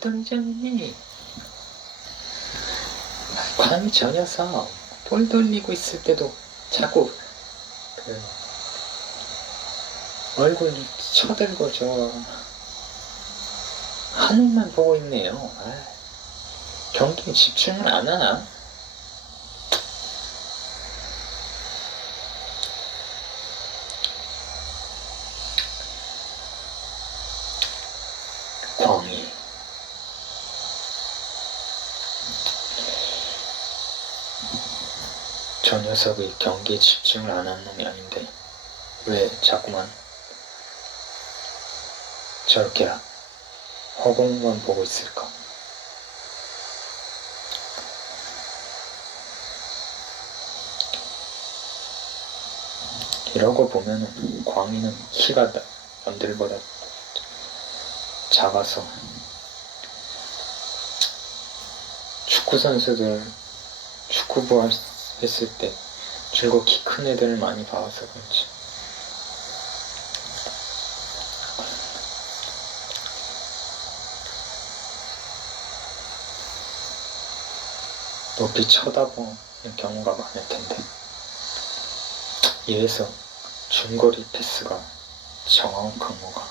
던졌니? 감히 저 녀석 볼 돌리고 있을 때도 자꾸 그 얼굴 쳐들고 저 하늘만 보고 있네요. 아, 경기에 집중을 안 하나? 광희 저 녀석이 경기에 집중을 안 하는 놈이 아닌데 왜 자꾸만 저렇게 허공만 보고 있을까? 이러고 보면은 광희는 키가 나- 남들보다 작아서 축구 선수들 축구부 할- 했을 때 줄곧 키 큰 애들을 많이 봐서 그렇지. 높이 쳐다보는 경우가 많을 텐데 이래서 중거리 패스가 정확한 거가